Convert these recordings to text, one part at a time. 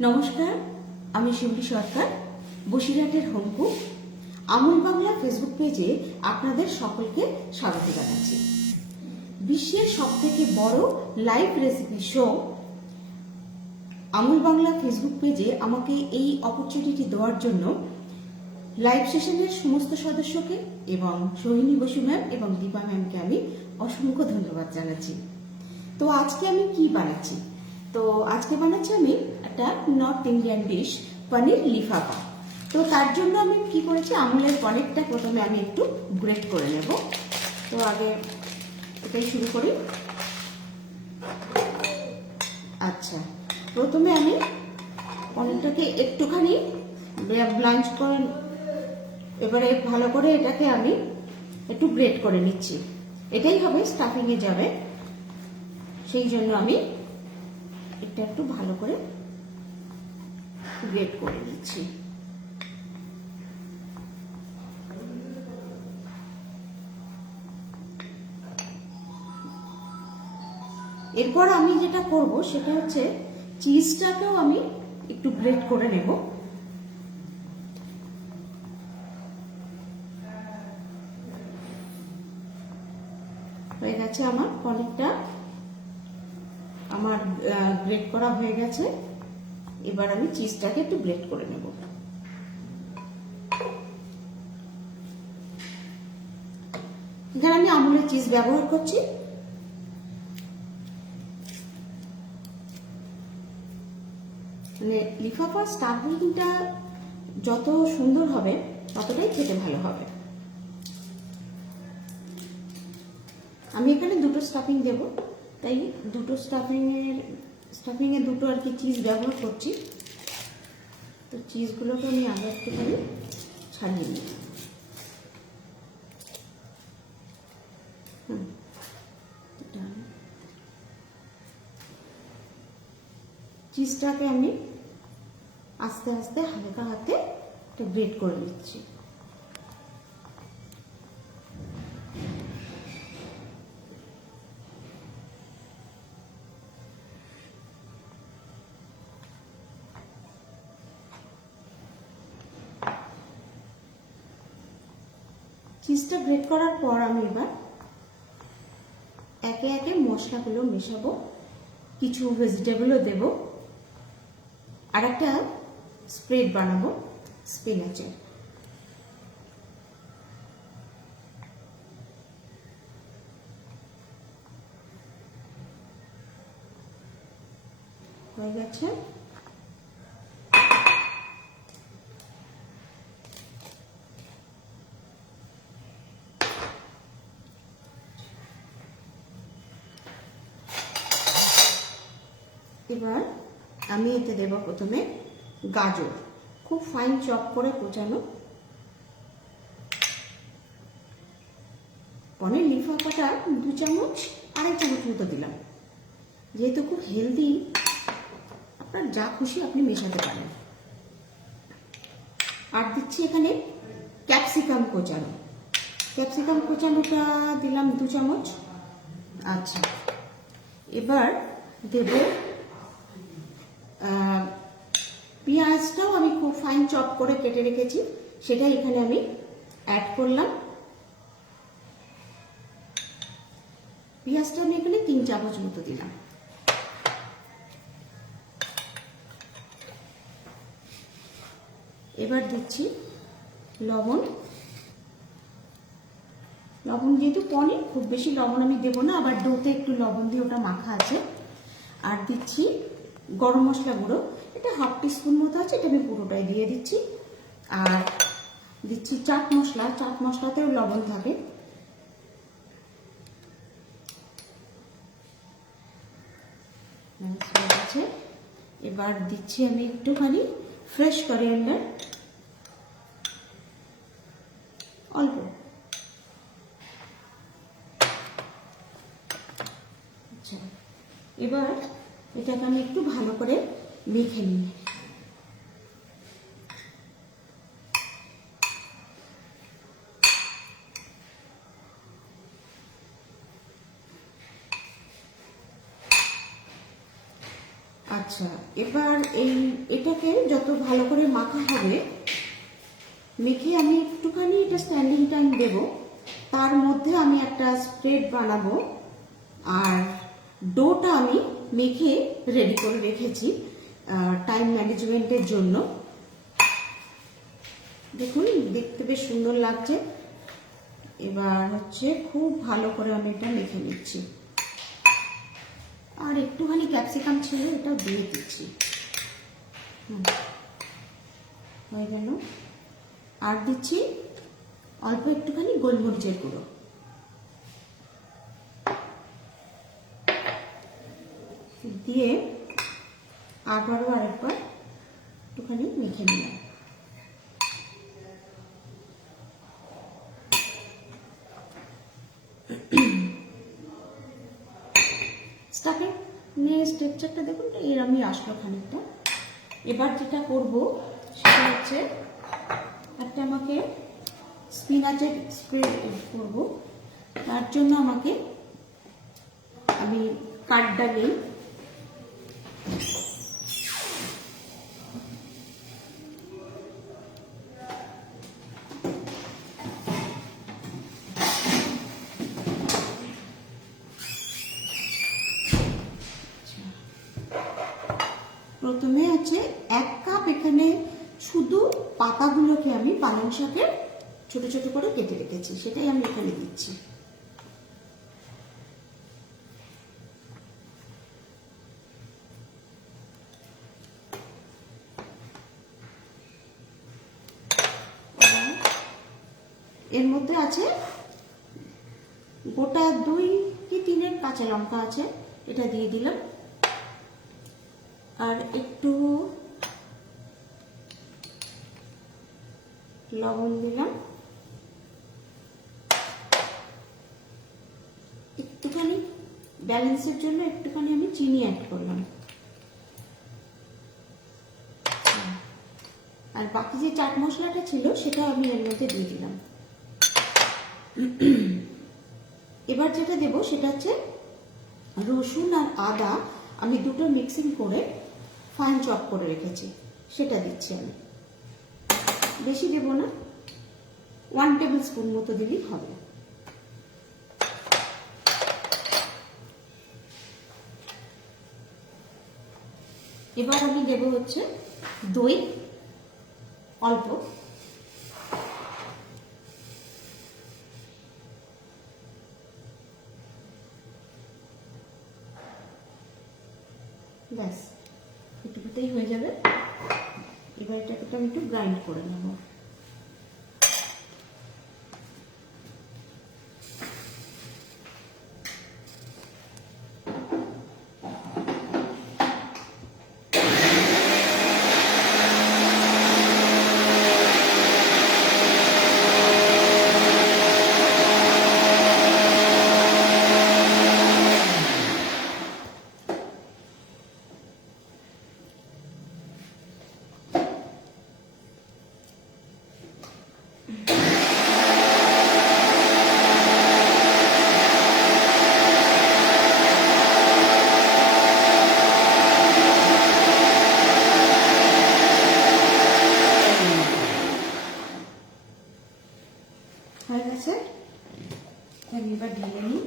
নমস্কার, আমি শিউলি সরকার, বসিরহাটের হোমকুক। আমুল বাংলা ফেসবুক পেজে আপনাদের সকলকে স্বাগত জানাচ্ছি। বিশ্বের সবথেকে বড় live recipe show Amul Bangla Facebook পেজে আমাকে এই অপরচুনিটি দেওয়ার জন্য লাইভ সেশনের সমস্ত সদস্যকে এবং সোহিনী বসু ম্যাম এবং দীপা ম্যামকে আমি অসংখ্য ধন্যবাদ জানাচ্ছি। তো আজকে আমি কি বানাচ্ছি? তো আজকে বানাচ্ছি আমি একটা নর্থ ইন্ডিয়ান ডিশ, পনির লিফাফা। তো তার জন্য আমি কি করেছি, আমুলের পনিরটা প্রথমে আমি একটু গ্রেট করে নেব। তো আগে এটাই শুরু করি। আচ্ছা, প্রথমে আমি পনিরটাকে একটুখানি ব্লাঞ্চ করে, এবারে ভালো করে এটাকে আমি একটু গ্রেট করে নিচ্ছি। এটাই হবে স্টাফিংয়ে যাবে, সেই জন্য আমি এটা একটু ভালো করে গ্রেট করে নিচ্ছি। এরপর আমি যেটা করব সেটা হচ্ছে চিজটাকেও আমি একটু গ্রেট করে নেব। হয়ে গেছে আমার পনিরটা, আমার গ্রেট করা হয়ে গেছে। এবার আমি চিজটাকে একটু গ্রেট করে নেব। এখানে আমি আমুলের চিজ ব্যবহার করছি। মানে লিফাফার স্টাফিংটা যত সুন্দর হবে ততটাই খেতে ভালো হবে। আমি এখানে দুটো স্টাফিং দেব, তাই দুটো স্টাফিংয়ে দুটো আর কি চিজ ব্যবহার করছি। তো চিজগুলোকে আমি আগে একটুখানি ছাড়িয়ে নিই। চিজটাকে আমি আস্তে আস্তে হালকা হাতে একটা গ্রেট করে নিচ্ছি। চিজটা গ্রেট করার পর আমি এবার একে একে মশলাগুলো মেশাবো, কিছু ভেজিটেবলও দেব, আর একটা স্প্রেড বানাবো স্পিনাচের। হয়ে গেছে। এবার আমি এতে দেব প্রথমে গাজর, খুব ফাইন চপ করে কোচানো। পনির লিফাফাটা 2 চামচ, 2.5 চামচ মতো দিলাম। যেহেতু খুব হেলদি, আপনার যা খুশি আপনি মেশাতে পারেন। আর দিচ্ছি এখানে ক্যাপসিকাম কোচানো। ক্যাপসিকাম কোচানোটা দিলাম 2 চামচ। আচ্ছা, এবার দেব পেঁয়াজটাও আমি খুব ফাইন চপ করে কেটে রেখেছি, সেটা এখানে আমি অ্যাড করলাম। পেঁয়াজটা আমি এখানে 3 চামচ মতো দিলাম। এবার দিচ্ছি লবণ। লবণ যেহেতু পনির, খুব বেশি লবণ আমি দেবো না, আবার ডোতে একটু লবণ দিয়ে ওটা মাখা আছে। আর দিচ্ছি গরম মশলা গুঁড়ো, এটা 1/2 টিস্পুন মতো আছে, এটা আমি পুরোটাই দিয়ে দিচ্ছি। আর দিচ্ছি চাট মশলা, চাট মশলাতেও লবণ থাকে। এবার দিচ্ছি আমি একটুখানি ফ্রেশ করিয়েন্ডার, অল্প। আচ্ছা, এবার এটাকে আমি একটু ভালো করে মেখে নিই। আচ্ছা, এবার এটাকে যত ভালো করে মাখা হবে, মেখে আমি একটুখানি এটা স্ট্যান্ডিং টাইম দেব। তার মধ্যে আমি একটা স্প্রেড বানাবো, আর ডোটা আমি মেখে রেডি করে রেখেছি টাইম ম্যানেজমেন্টের জন্য। দেখুন, দেখতে বেশ সুন্দর লাগছে। এবার হচ্ছে খুব ভালো করে আমি এটা মেখে নিচ্ছি, আর একটুখানি ক্যাপসিকাম ছিল, এটা দিয়ে দিচ্ছি। হয়ে গেল। আর দিচ্ছি অল্প একটুখানি গোলমরিচের গুঁড়ো। দিয়ে আবারও আরেকবার একটুখানি মেখে নিলাম। স্টাফিং নিয়ে স্ট্রাকচারটা দেখুন এরমই আসলো খানিকটা। এবার যেটা করব সেটা হচ্ছে একটা আমাকে স্পিনাচের স্প্রে করব। তার জন্য আমি কাঠটা নেই, প্রথমে আছে 1 কাপ এখানে শুধু পাতাগুলোকে আমি পালং শাকের ছোট ছোট করে কেটে রেখেছি, সেটাই আমি এখানে দিচ্ছি। এর মধ্যে আছে গোটা 2 কি 3 কাঁচা লঙ্কা আছে, এটা দিয়ে দিলাম। আর একটু লবণ দিলাম, একটুখানি ব্যালেন্সের জন্য একটুখানি আমি চিনি অ্যাড করলাম। আর বাকি যে চাট মশলাটা ছিল সেটা আমি এর মধ্যে দিয়ে দিলাম। এবার যেটা দেব সেটা হচ্ছে রসুন আর আদা, আমি দুটো মিক্সিং করে ফাইন চপ করে রেখেছি, সেটা দিচ্ছি আমি। বেশি দেব না, 1 টেবিল স্পুন মতো দিলেই হবে। এবার আমি দেব হচ্ছে দই অল্প, ব্যাস এটুকুতেই হয়ে যাবে। এবার এটাকে আমি একটু গ্রাইন্ড করে নেব। হয়ে গেছে, আমি এবার ঢেলে নিই।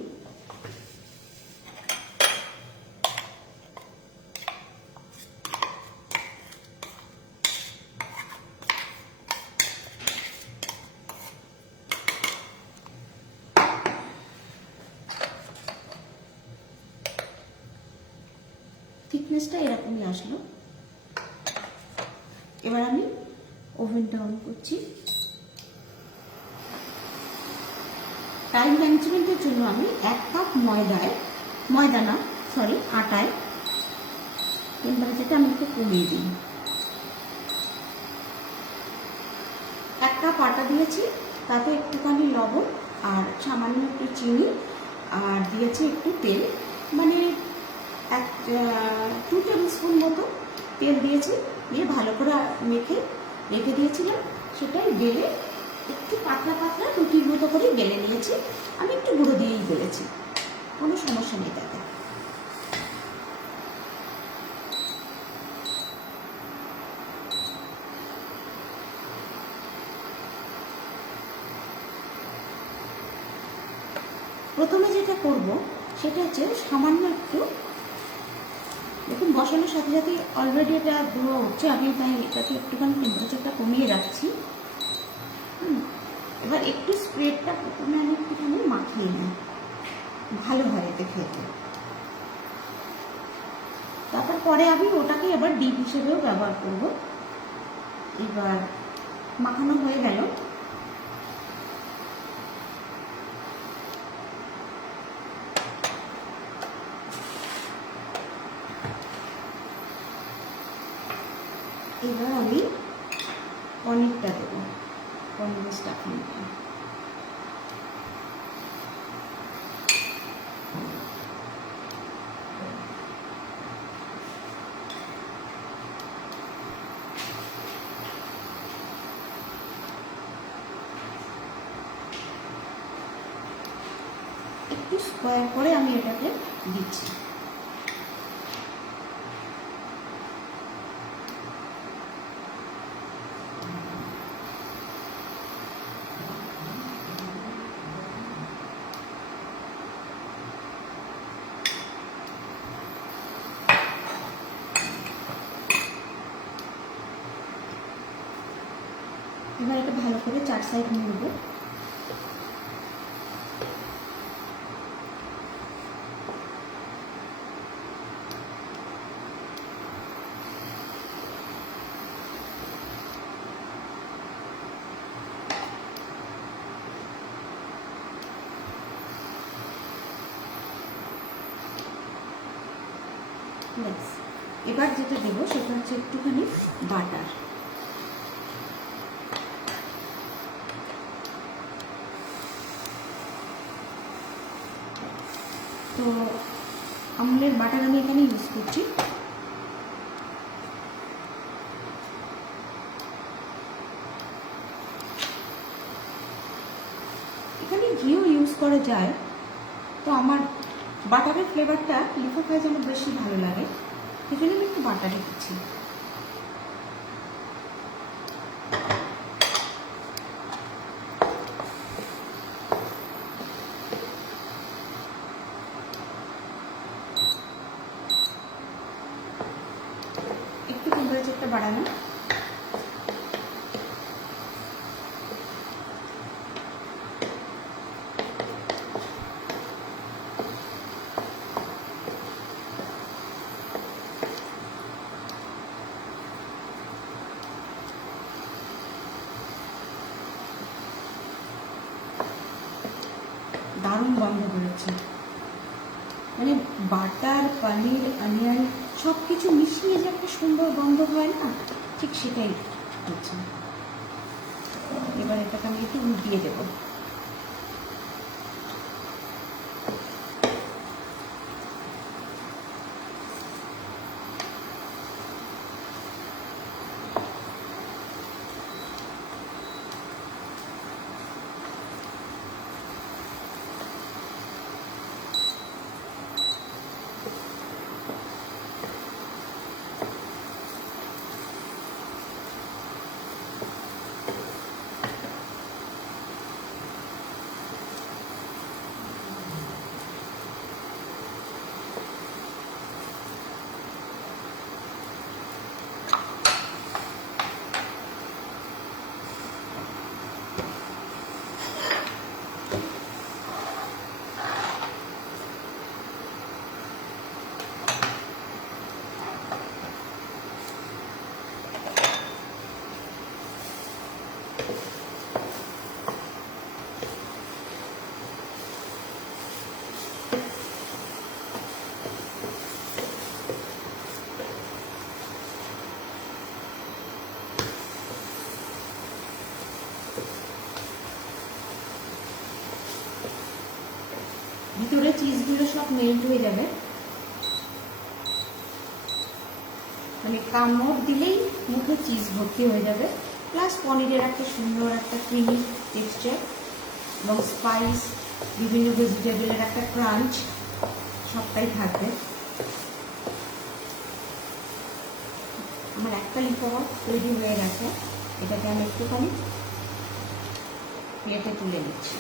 থিকনেসটা এরকমই আসলো। এবার আমি ওভেনটা অন করছি। টাইম ম্যানেজমেন্টের জন্য আমি 1 কাপ আটায় টেম্পারেচারটা আমি একটু কমিয়ে দিই। 1 কাপ আটা দিয়েছি, তাতে একটুখানি লবণ আর সামান্য একটু চিনি, আর দিয়েছি একটু তেল, মানে 2 টেবিল স্পুন মতো তেল দিয়েছি। দিয়ে ভালো করে মেখে রেখে দিয়েছিলাম, সেটাই বেলে একটু পাতলা পাতলা রুটির মতো করে বেলে নিয়েছি। আমি একটু গুঁড়ো দিয়েই বেলেছি, কোনো সমস্যা নেই তাতে। প্রথমে যেটা করব সেটা হচ্ছে সামান্য একটু, দেখুন বসানোর সাথে সাথে অলরেডি এটা ধোয়া হচ্ছে, আমি তাই এটাকে একটুখানি টেম্পারেচারটা কমিয়ে রাখছি। এবার একটু স্প্রেডটা প্রথমে আমি একটুখানি মাখিয়ে নিই, ভালো হয় এতে খেতে। তারপর পরে আমি ওটাকে এবার ডিপ হিসেবেও ব্যবহার করব। এবার মাখানো হয়ে গেল, এবার আমি পনিরটা দেবো, পনিরের স্টাফিংটা। একটু স্কোয়ার করে আমি এটাকে দিচ্ছি। এবার এটা ভালো করে 4 সাইড নেব। এবার যেটা দেবো সেটা হচ্ছে একটুখানি বাটার। তো আমুলের বাটার আমি এখানে ইউজ করছি। এখানে ঘিও ইউজ করা যায়, তো আমার বাটারের ফ্লেভারটা লিফো ফ্রাইজ আমার বেশি ভালো লাগে, সেই জন্য আমি একটু বাটারই দিচ্ছি। একটু টেম্পারেচারটা বাড়ানো। দারুণ গন্ধ বেরোচ্ছে, মানে বাটার, পনির, অনিয়ন সব কিছু মিশিয়ে যে একটা সুন্দর গন্ধ হয় না, ঠিক সেটাই হচ্ছে। এবার এটাকে আমি একটু উল্টিয়ে দেবো। ভিতরে চিজগুলো সব মেল্ট হয়ে যাবে, মানে কামড় দিলেই মুখে চিজ ভর্তি হয়ে যাবে, প্লাস পনিরের একটা সুন্দর একটা ক্রিমি টেক্সচার এবং স্পাইস, বিভিন্ন ভেজিটেবলের একটা ক্রাঞ্চ সবটাই থাকবে। আমার একটা লিফোভার তৈরি হয়ে গেছে, এটাকে আমি একটুখানি প্লেটে তুলে নিচ্ছি।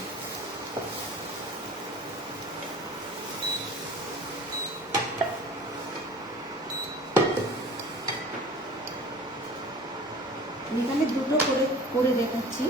আমি এখানে দুটো করে দেখাচ্ছি।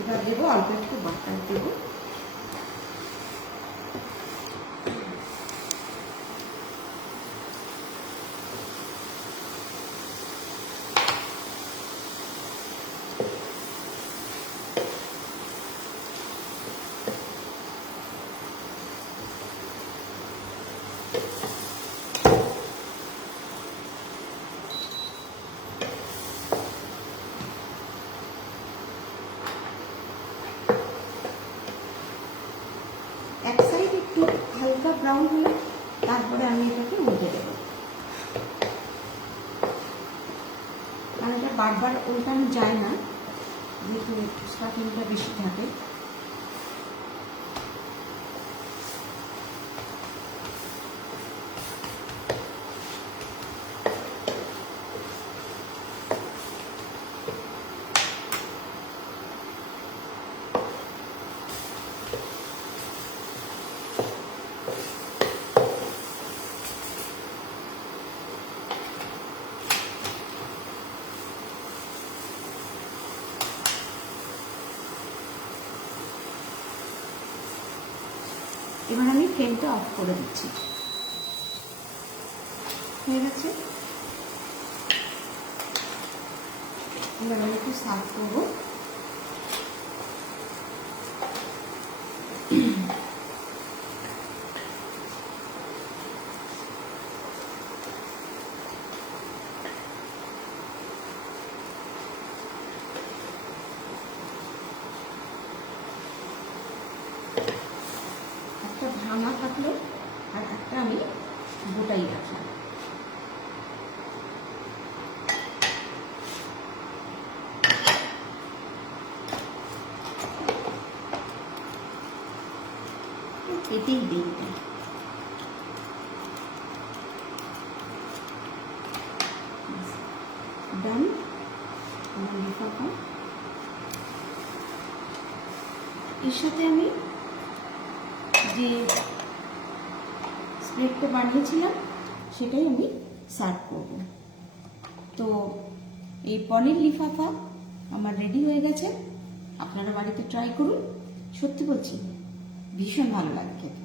এবার দেবো অল্প একটু বাটার দেবো। এক সাইড একটু হালকা ব্রাউন হলে তারপরে আমি এটাকে উল্টে দেবো, কারণ এটা বারবার উল্টানো যায় না, যেহেতু স্টাফিংটা বেশি থাকে। এবার আমি ফ্লেমটা অফ করে দিচ্ছি। হয়ে গেছে, এবার আমি একটু সার্ভ করবো। একটা ভাঙা থাকলো আর একটা আমি গোটাই রাখলাম। পেটেই দিই ডান। আমার লিফাফা এর সাথে আমি যে স্প্রেডটা বানিয়েছিলাম সেটাই আমি সার্ভ করব। তো এই পনির লিফাফা আমার রেডি হয়ে গেছে। আপনারা বাড়িতে ট্রাই করুন, সত্যি বলছি ভীষণ ভালো লাগে খেতে।